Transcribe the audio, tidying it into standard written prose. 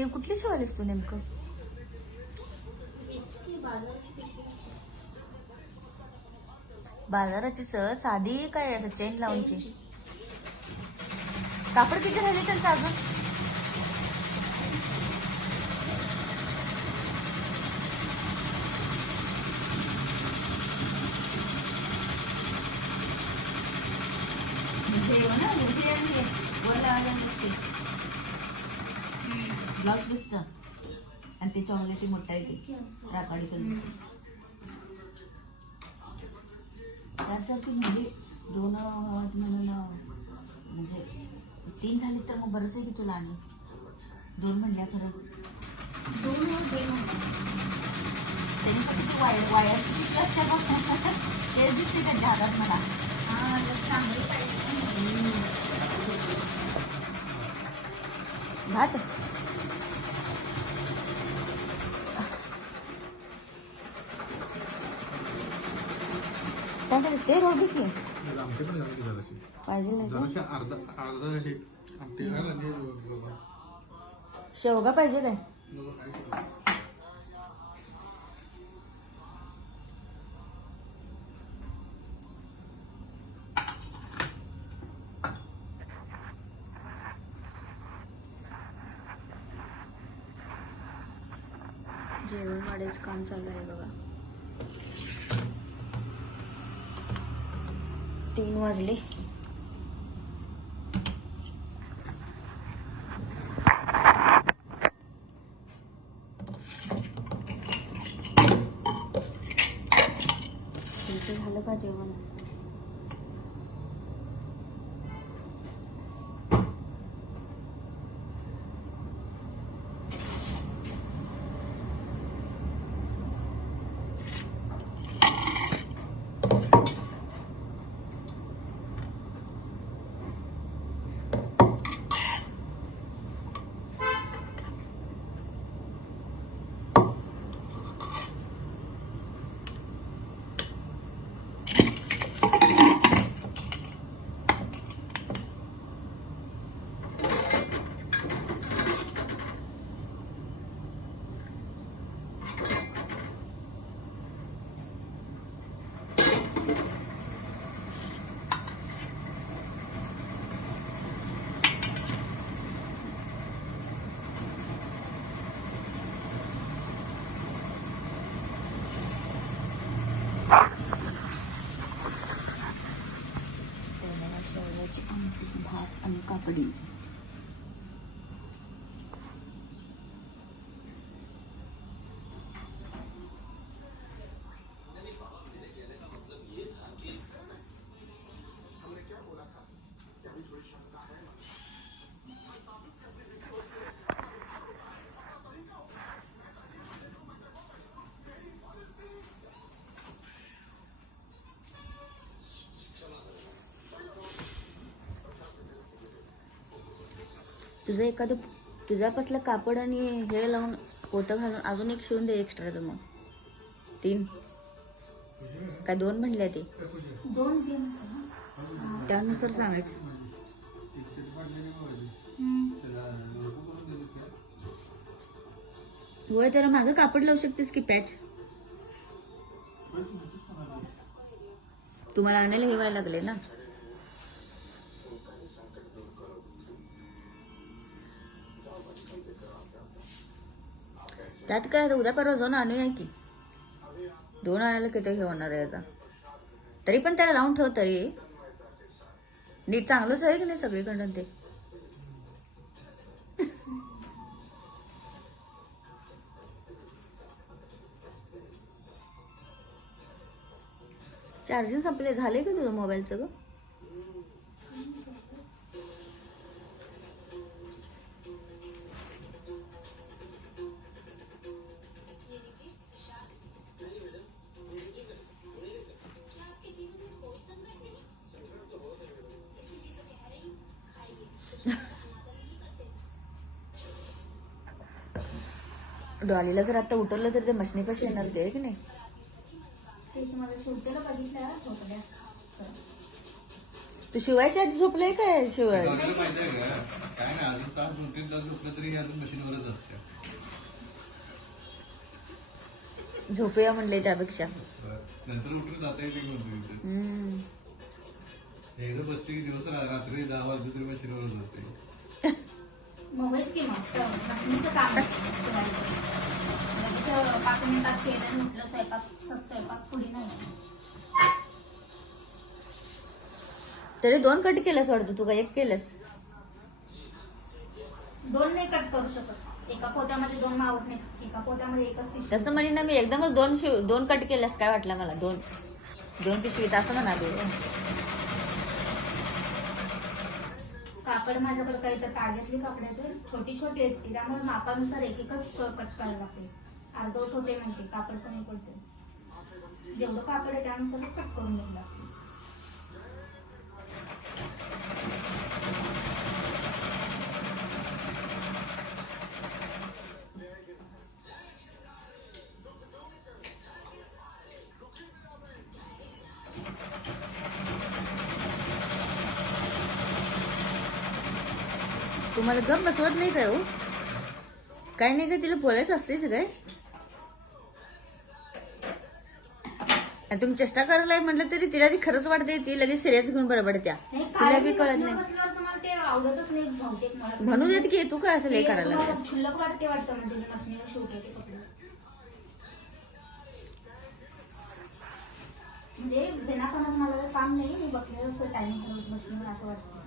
हे कुठली शिवायलीस तू नेमकं? बाजाराची सर साधी काय असं चेन लावूनची? कापड किती राहिले त्यांचं अजून? ब्लाउज दिसत आणि ते चॉकलेटी मोठा येते राखाडी कलर त्यासाठी म्हणजे 2 म्हणून म्हणजे 3 झाले तर मग बरंच आहे की तुला आणि 2 म्हणल्या खरं 2 त्यांनी कसं ते वायरची तेच दिसते त्यांच्या हातात मला. भात काय ते रोटी की पाहिजे शेवगा पाहिजे काय? जेवण वाढायचं काम चालू आहे बघा. 3 वाजले. तुमचं झालं का जेवण? भात आणि काकडी. तुझं एखादं तुझ्यापासलं कापड आणि हे लावून पोतं घालून अजून एक शिवून दे एक्स्ट्राचं. मग 3 काय 2 म्हणले ते 2 त्यानुसार सांगायचं. होय त्याला मागं कापड लावू शकतेस की पॅच. तुम्हाला आणायला हे व्हायला लागले ना. त्यात काय उद्या परवा जाऊन आणूया की. 2 आणायला किती हे होणार आहे आता. तरी पण त्याला लावून ठेव. तरी नीट चांगलंच आहे की नाही सगळीकडून ते. चार्जिंग संपले झाले का तुझं मोबाईलचं ग? डॉलीला जर आता उठवलं तर ते मशनीपाशी येणार ते की नाही. तू शिवायच्या आधी झोपलंय काय शिवाय माहिती आहे का काय नाही अजून तास 2-3 तास झोपलं तरी अजून मशीनवरच असते. झोपूया म्हणले त्यापेक्षा. नंतर उठून जाता येते म्हणतो. एकदा बसते की दिवस रात्री 10 वाजता तरी मशीनवरच जाते. मोबाईलच की मग मशीनचं काम 5 मिनिटात केलं आणि म्हटलं स्वयंपाक थोडी नाही. तरी 2 कट केलंस वाटतं तू का 1 केलंस? 2 नाही कट करू शकत. एका पोत्यामध्ये 2 मावत नाही, एका पोत्यामध्ये एकच पिशवी. तसं म्हणे ना मी एकदमच 2 कट केलंस काय वाटलं मला. 2 पिशवीत असं म्हणाले. कापड माझ्याकडे काही तर कागदातली कापड आहेत छोटी छोटी आहेत त्यामुळे मापानुसार एक एकच कट करायला लागते. अर्धवट होते म्हणते कापड कमी पडते. जेवढं कापड आहे त्यानुसार कट करून घ्यायला लागते. तुम्हाला गप बसवत नाही काय हो? काय नाही काय तिला बोलायचं असतेच काय? तुम्ही चेष्टा करायला म्हटलं तरी तिला ती खरंच वाटते. ती लगेच सिरियस घेऊन बडबडत्या. तिला बी कळत नाही. ते आवडतच नाही बहुतेक मला. म्हणू देत की तू काय असं लय करायला लागलास? क्षुल्लक वाटते वाटतं म्हणजे मी मशीनवर शिवते ते कपडे. म्हणजे विनाकारण मला काम नाही मी बसलेलं असतो टाइम मशीनवर असं वाटतं.